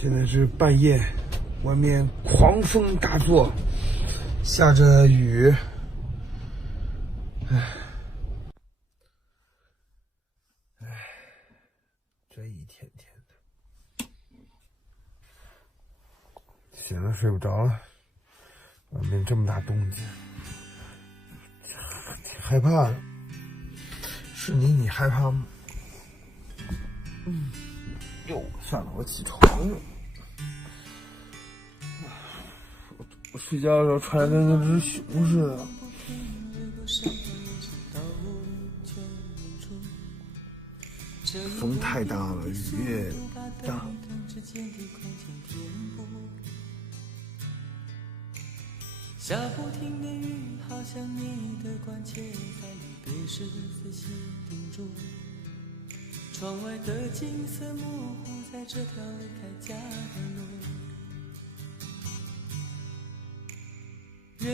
现在是半夜，外面狂风大作，下着雨。这一天天的，现在睡不着了。外面这么大动静，挺害怕的。是你害怕吗？哟，算了，我起床了。我睡觉的时候穿的跟那只熊似的。风太大了，雨也大。下不停的雨，好像你的关切在离别时仔细叮嘱。窗外的景色模糊在这条离开家的路。月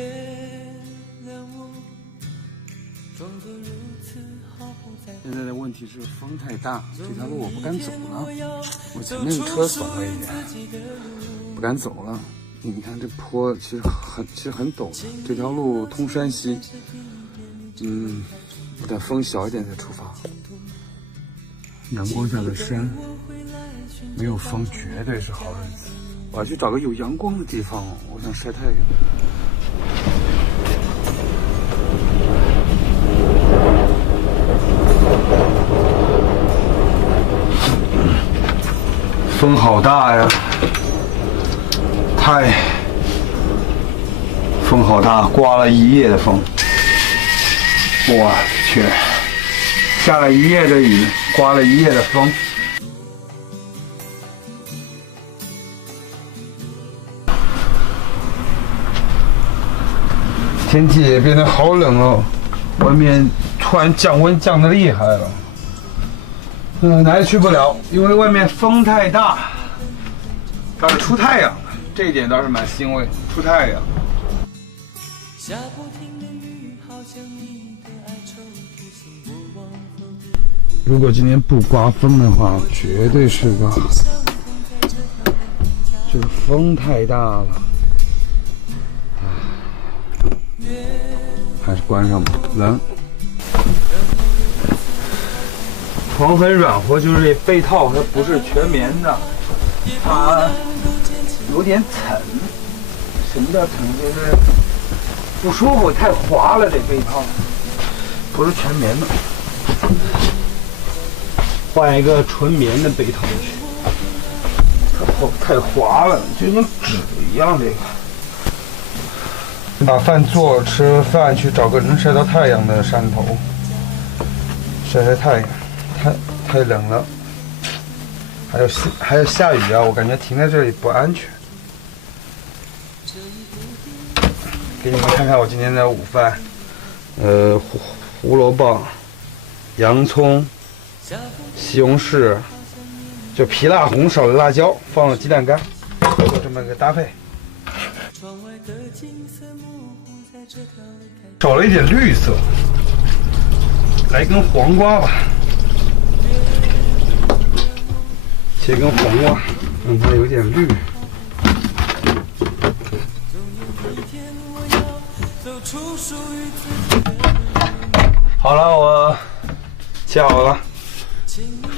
亮我装作如此毫不在乎。现在的问题是风太大，这条路我不敢走了。我前面车损了一点，不敢走了。你看这坡其实很陡的，这条路通山西。我等风小一点再出发。阳光下的山，没有风绝对是好日子。我要去找个有阳光的地方，我想晒太阳。风好大呀！风好大，刮了一夜的风。我去，下了一夜的雨，刮了一夜的风。天气也变得好冷哦，外面突然降温降得厉害了。哪也去不了，因为外面风太大。倒是出太阳了，这一点倒是蛮欣慰，出太阳。下不停的雨，好像你的哀愁提醒我往后。如果今天不刮风的话，绝对是个。这个风太大了，还是关上吧，冷。床很软和，就是这被套它不是全棉的，它有点沉。什么叫沉？就是不舒服，太滑了。这被套不是全棉的，换一个纯棉的被套去。太滑了，就跟纸一样。这个把饭做了，吃饭去找个能晒到太阳的山头晒晒太阳。太冷了，还有下雨啊！我感觉停在这里不安全。给你们看看我今天的午饭，胡萝卜、洋葱、西红柿，就皮辣红少了辣椒，放了鸡蛋干，就这么个搭配。少了一点绿色，来一根黄瓜吧。切根黄瓜，让它有点绿。好了，我切好了，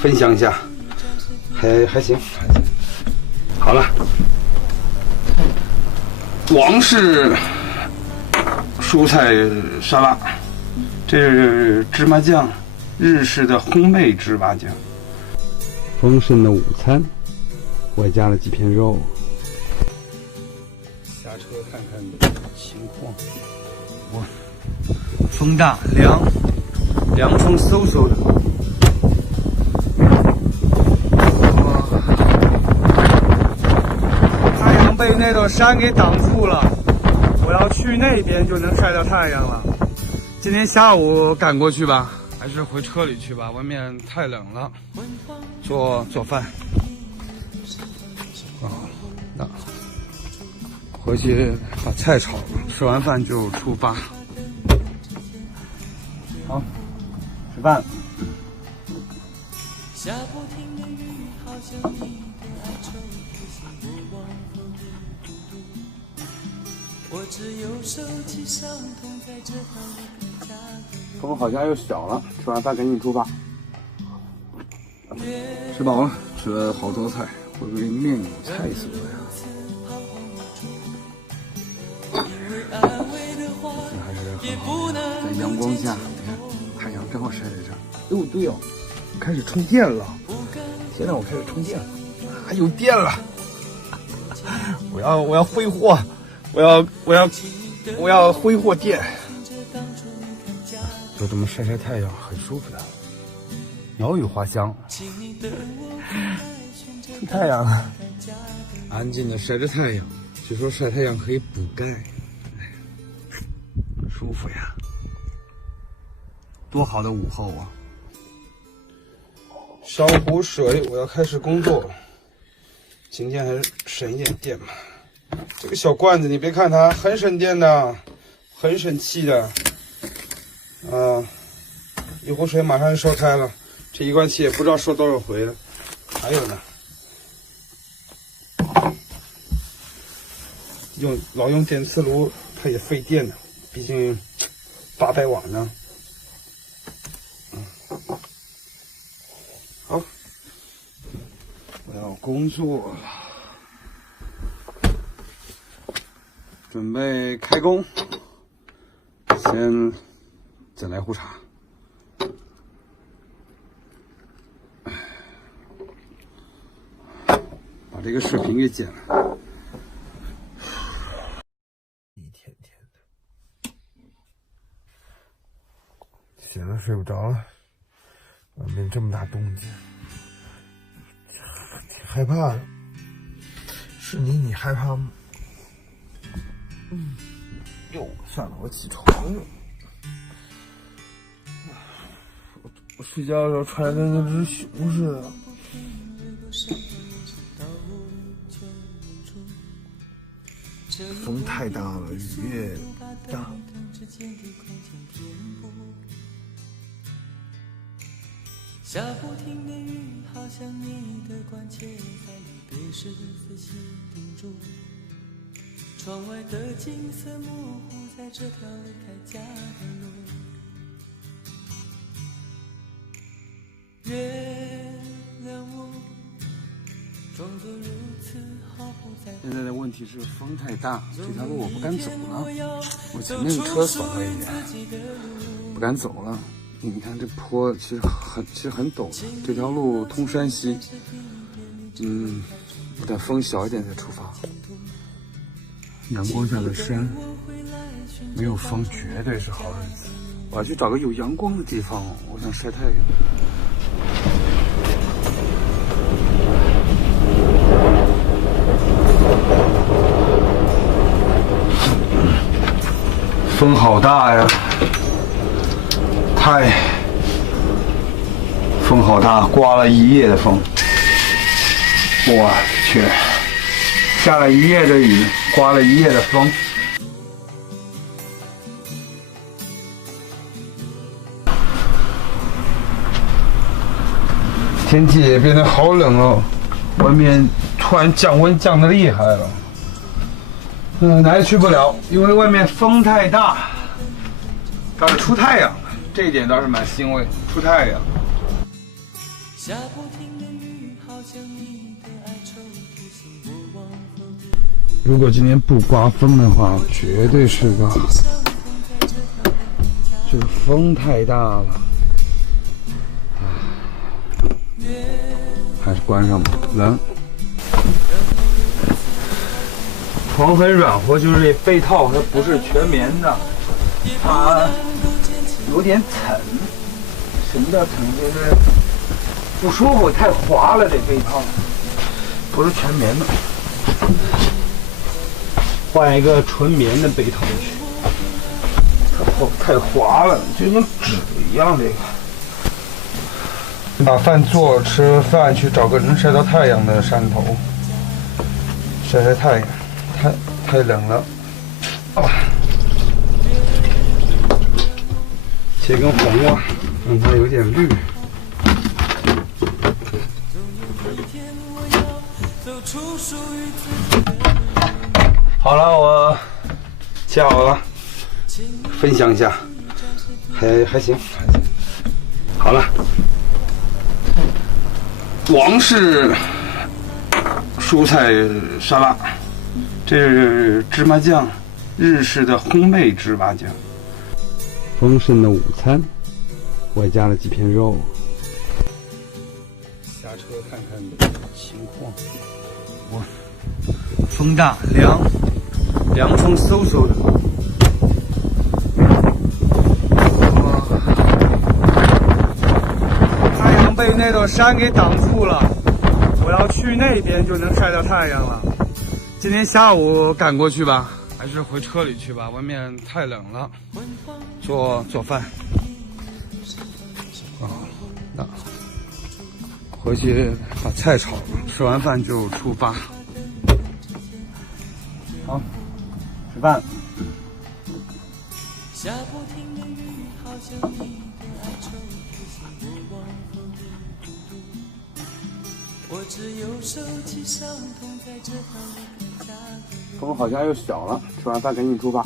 分享一下，还行。好了，王氏蔬菜沙拉，这是芝麻酱，日式的烘焙芝麻酱。丰盛的午餐，我还加了几片肉。下车看看情况。风大凉风嗖嗖的。太阳被那座山给挡住了，我要去那边就能晒到太阳了。今天下午赶过去吧，还是回车里去吧，外面太冷了。做饭。那回去把菜炒了，吃完饭就出发。好，吃饭了。下不停的雨，好像你的哀愁提醒我往后的孤独。我只有收起伤痛，在这条离开家的路。风好像又小了，吃完饭赶紧出发。吃饱了，吃了好多菜，会不会面有菜色呀？这还是很好的，在阳光下，你看太阳正好晒在这儿。哦，对哦，开始充电了！现在我开始充电了，还有电了！我要挥霍，我要挥霍电。就这么晒晒太阳，很舒服的。鸟语花香，出太阳了，安静的晒着太阳。据说晒太阳可以补钙，舒服呀！多好的午后啊！烧壶水，我要开始工作了。今天还是省一点电吧。这个小罐子，你别看它很省电的，很省气的。一壶水马上就烧开了。这一罐气也不知道说多少回了，还有呢，老用电磁炉，它也费电的，毕竟800瓦呢。好，我要工作了，准备开工，先再来壶茶。把这个视频给剪了，一天天的，现在睡不着了，外面这么大动静，挺害怕的。是你害怕吗？算了，我起床了。我睡觉的时候穿的跟那只熊似的。风太大了，雨也大。下不停的雨，好像你的关切在离别时仔细叮嘱。窗外的景色模糊在这条离开家的路。原谅我装作如此毫不在乎。现在的问题是风太大，这条路我不敢走了。我前面车损了一点，不敢走了。你看这坡其实很陡的，这条路通山西。我等风小一点再出发。阳光下的山，没有风绝对是好日子。我要去找个有阳光的地方，我想晒太阳。风好大呀！风好大，刮了一夜的风。我去，下了一夜的雨，刮了一夜的风。天气也变得好冷哦，外面突然降温降得厉害了。哪也去不了，因为外面风太大。倒是出太阳了，这一点倒是蛮欣慰，出太阳。下不停的雨，好像你的哀愁提醒我往后的。如果今天不刮风的话，绝对是个，这个风太大了。还是关上吧，冷。床很软和，就是这被套它不是全棉的，它有点沉。什么叫沉？就是不舒服，太滑了。这被套不是全棉的，换一个纯棉的被套去。太滑了，就跟纸一样。这个。把饭做，吃饭去找个能晒到太阳的山头晒晒太阳，太冷了。切根黄瓜，让它有点绿。好了，我切好了，分享一下，还行。好了，王氏蔬菜沙拉，这是芝麻酱，日式的烘焙芝麻酱。丰盛的午餐，我还加了几片肉。下车看看情况。我风大凉，凉风嗖嗖的。太阳被那座山给挡住了，我要去那边就能晒到太阳了。今天下午赶过去吧，还是回车里去吧，外面太冷了。做饭。那回去把菜炒了，吃完饭就出发。好，吃饭。下不停的雨，好像你的哀愁，提醒我往后的孤独。我只有收起伤痛，在这条路更加的风好像又小了，吃完饭赶紧出发。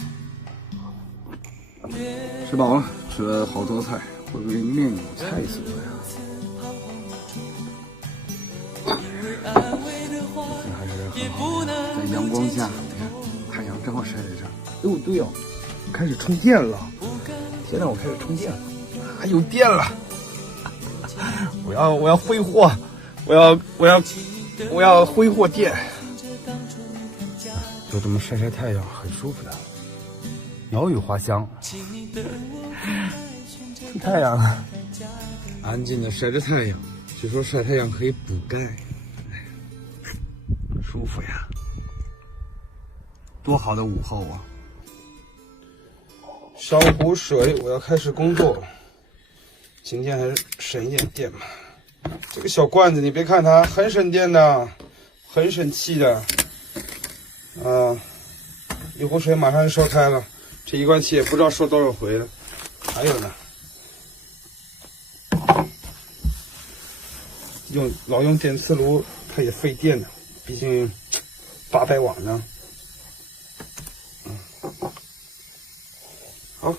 吃饱了，吃了好多菜，会不会面有菜色呀？还是很好，在阳光下，你看太阳正好晒在这儿。哦，对哦，开始充电了！现在我开始充电了，还有电了！我要挥霍，我要挥霍电。就这么晒晒太阳，很舒服的。鸟语花香，出太阳了，安静的晒着太阳。据说晒太阳可以补钙，舒服呀！多好的午后啊！烧壶水，我要开始工作了。今天还是省一点电吧。这个小罐子，你别看它很省电的，很省气的。一壶水马上就烧开了。这一罐气也不知道说多少回了，还有呢，老用电磁炉，它也费电的，毕竟800瓦呢。好，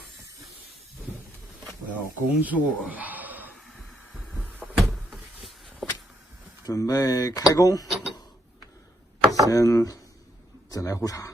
我要工作了，准备开工，先整来壶茶。